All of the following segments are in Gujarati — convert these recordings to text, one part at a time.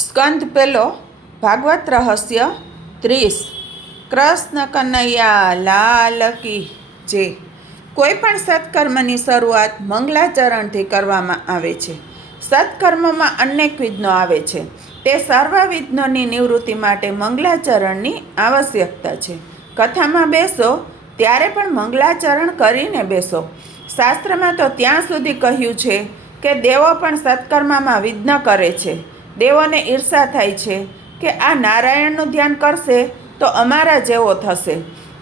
સ્કંદ પેલો, ભાગવત રહસ્ય ત્રીસ. કૃષ્ણ કનૈયા, લાલ કી જે કોઈ પણ સત્કર્મની શરૂઆત મંગલાચરણથી કરવામાં આવે છે. સત્કર્મમાં અનેક વિઘ્નો આવે છે. તે સર્વ વિઘ્નોની નિવૃત્તિ માટે મંગલાચરણની આવશ્યકતા છે. કથામાં બેસો, ત્યારે પણ મંગલાચરણ કરીને બેસો. શાસ્ત્રમાં તો ત્યાં સુધી કહ્યું છે કે દેવો પણ સત્કર્મમાં વિઘ્ન કરે છે. દેવોને ઈર્ષા થાય છે કે આ નારાયણનું ધ્યાન કરશે તો અમારા જેવો થશે.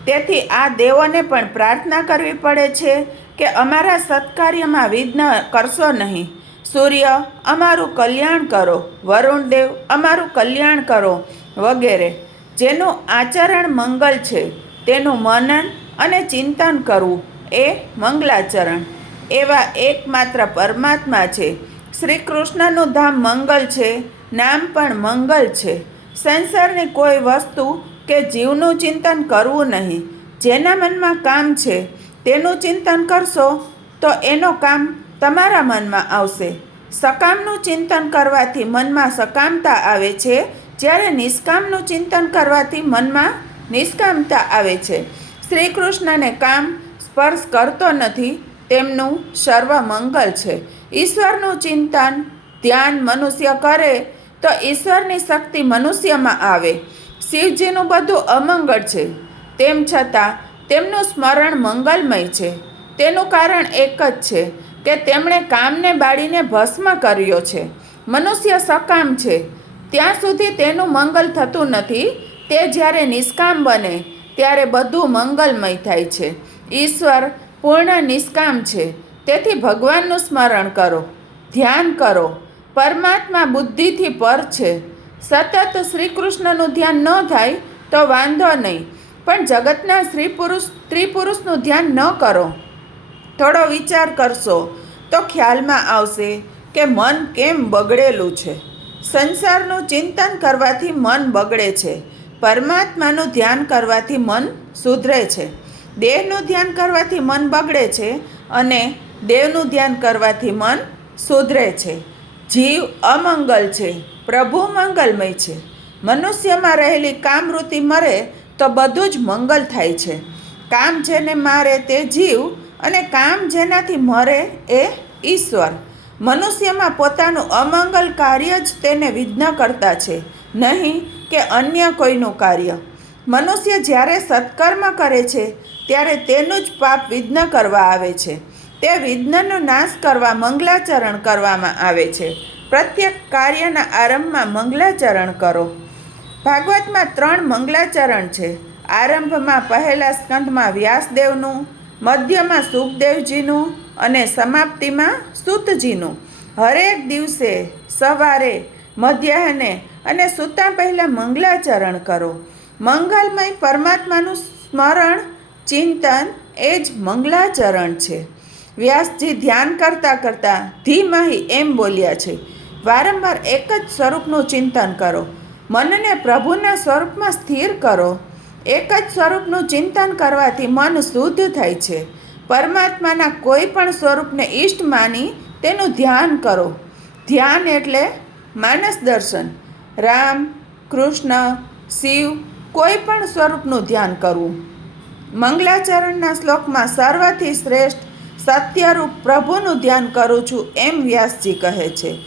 તેથી આ દેવોને પણ પ્રાર્થના કરવી પડે છે કે અમારા સત્કાર્યમાં વિઘ્ન કરશો નહીં. સૂર્ય, અમારું કલ્યાણ કરો. વરુણ દેવ, અમારું કલ્યાણ કરો. વગેરે. જેનું આચરણ મંગલ છે. તેનું મનન અને ચિંતન કરવું એ મંગલાચરણ. એવા એકમાત્ર પરમાત્મા છે. શ્રી કૃષ્ણનું ધામ મંગલ છે, નામ પણ મંગલ છે. સંસારની કોઈ વસ્તુ કે જીવનું ચિંતન કરવું નહીં. જેના મનમાં કામ છે, તેનું ચિંતન કરશો તો એનો કામ તમારા મનમાં આવશે. સકામનું ચિંતન કરવાથી મનમાં સકામતા આવે છે, જ્યારે નિષ્કામનું ચિંતન કરવાથી મનમાં નિષ્કામતા આવે છે. શ્રી કૃષ્ણને કામ સ્પર્શ કરતો નથી તેમનું સર્વ મંગલ છે. ઈશ્વરનું ચિંતન ધ્યાન મનુષ્ય કરે તો ઈશ્વરની શક્તિ મનુષ્યમાં આવે. શિવજીનું બધું અમંગળ છે. તેમ છતાં તેમનું સ્મરણ મંગલમય છે. તેનું કારણ એક જ છે કે તેમણે કામને બાળીને ભસ્મ કર્યો છે. મનુષ્ય સકામ છે. ત્યાં સુધી તેનું મંગલ થતું નથી. તે જ્યારે નિષ્કામ બને, ત્યારે બધું મંગલમય થાય છે. ઈશ્વર પૂર્ણ નિષ્કામ છે. તેથી ભગવાનનું સ્મરણ કરો. ધ્યાન કરો. પરમાત્મા બુદ્ધિથી પર છે. સતત શ્રી કૃષ્ણનું ધ્યાન ન થાય તો વાંધો નહીં. પણ જગતના સ્ત્રી પુરુષ સ્ત્રી પુરુષનું ધ્યાન ન કરો. થોડો વિચાર કરશો તો ખ્યાલમાં આવશે કે મન કેમ બગડેલું છે. સંસારનું ચિંતન કરવાથી મન બગડે છે. પરમાત્માનું ધ્યાન કરવાથી મન સુધરે છે. દેહનું ધ્યાન કરવાથી મન બગડે છે અને દેવનું ધ્યાન કરવાથી મન સુધરે છે. જીવ અમંગલ છે, પ્રભુ મંગલમય છે. મનુષ્યમાં રહેલી કામવૃત્તિ મરે તો બધું જ મંગલ થાય છે. કામ જેને મારે તે જીવ અને કામ જેનાથી મરે એ ઈશ્વર. મનુષ્યમાં પોતાનું અમંગલ કાર્ય જ તેને વિઘ્ન કરતા છે, નહીં કે અન્ય કોઈનું કાર્ય. મનુષ્ય જ્યારે સત્કર્મ કરે છે ત્યારે તેનું જ પાપ વિઘ્ન કરવા આવે છે. તે વિઘ્નનો નાશ કરવા મંગલાચરણ કરવામાં આવે છે. પ્રત્યેક કાર્યના આરંભમાં મંગલાચરણ કરો. ભાગવતમાં ત્રણ મંગલાચરણ છે. આરંભમાં પહેલા સ્કંધમાં વ્યાસદેવનું, મધ્યમાં સુખદેવજીનું અને સમાપ્તિમાં સૂતજીનું. હરેક દિવસે સવારે, મધ્યાહને અને સૂતા પહેલાં મંગલાચરણ કરો. મંગલમય પરમાત્માનું સ્મરણ ચિંતન એ જ મંગલાચરણ છે. વ્યાસજી ધ્યાન કરતાં કરતાં ધીમાહી એમ બોલ્યા છે, વારંવાર એક જ સ્વરૂપનું ચિંતન કરો. મનને પ્રભુના સ્વરૂપમાં સ્થિર કરો. એક જ સ્વરૂપનું ચિંતન કરવાથી મન શુદ્ધ થાય છે. પરમાત્માના કોઈ પણ સ્વરૂપને ઈષ્ટ માની તેનું ધ્યાન કરો. ધ્યાન એટલે માનસ દર્શન. રામ, કૃષ્ણ, શિવ કોઈ પણ સ્વરૂપનું ધ્યાન કરવું. મંગલાચરણના શ્લોકમાં સર્વથી શ્રેષ્ઠ સત્યરૂપ પ્રભુનું ધ્યાન કરું છું એમ વ્યાસજી કહે છે.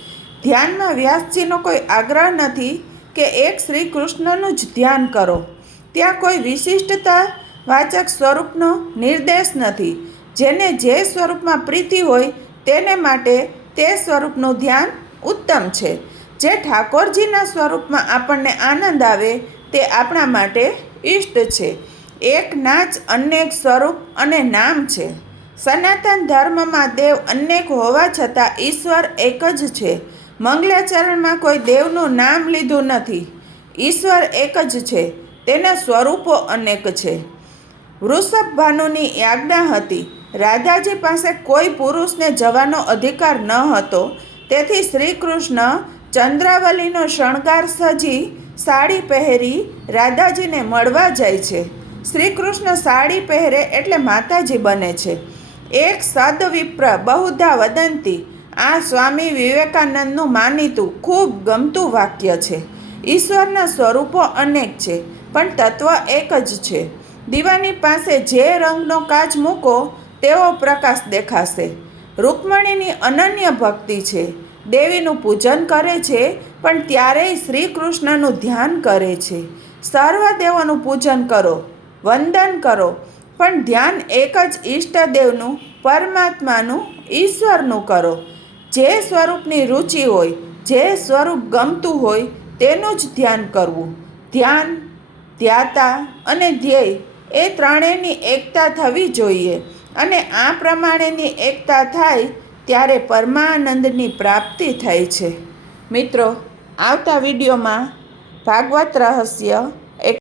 ધ્યાનમાં વ્યાસજીનો કોઈ આગ્રહ નથી કે એક શ્રી કૃષ્ણનું જ ધ્યાન કરો. ત્યાં કોઈ વિશિષ્ટતા વાચક સ્વરૂપનો નિર્દેશ નથી. જેને જે સ્વરૂપમાં પ્રીતિ હોય તેને માટે તે સ્વરૂપનું ધ્યાન ઉત્તમ છે. જે ઠાકોરજીના સ્વરૂપમાં આપણને આનંદ આવે તે આપણા માટે ઈષ્ટ છે. એક નાચ અનેક સ્વરૂપ અને નામ છે. સનાતન ધર્મમાં દેવ અનેક હોવા છતાં ઈશ્વર એક જ છે. મંગલાચરણમાં કોઈ દેવનું નામ લીધું નથી. ઈશ્વર એક જ છે. તેના સ્વરૂપો અનેક છે. વૃષભ ભાનુની યાજ્ઞા હતી. રાધાજી પાસે કોઈ પુરુષને જવાનો અધિકાર ન હતો. તેથી શ્રી કૃષ્ણ ચંદ્રાવલીનો શણગાર સજી સાડી પહેરી રાધાજીને મળવા જાય છે. શ્રી કૃષ્ણ સાડી પહેરે એટલે માતાજી બને છે. એક સદ વિપ્ર બહુધા વદંતી. આ સ્વામી વિવેકાનંદનું માનીતું ખૂબ ગમતું વાક્ય છે. ઈશ્વરના સ્વરૂપો અનેક છે, પણ તત્વ એક જ છે. દીવાની પાસે જે રંગનો કાચ મૂકો, તેવો પ્રકાશ દેખાશે. રૂકમણીની અનન્ય ભક્તિ છે. દેવીનું પૂજન કરે છે, પણ ત્યારેય શ્રી કૃષ્ણનું ધ્યાન કરે છે. સર્વ દેવોનું પૂજન કરો. વંદન કરો. પણ ધ્યાન એક જ ઈષ્ટદેવનું, પરમાત્માનું, ઈશ્વરનું કરો. જે સ્વરૂપની રુચિ હોય, જે સ્વરૂપ ગમતું હોય, તેનું જ ધ્યાન કરવું. ધ્યાન, ધ્યાતા અને ધ્યેય એ ત્રણેયની એકતા થવી જોઈએ. અને આ પ્રમાણેની એકતા થાય ત્યારે પરમાનંદની પ્રાપ્તિ થાય છે. મિત્રો, આવતા વિડીયોમાં ભાગવત રહસ્ય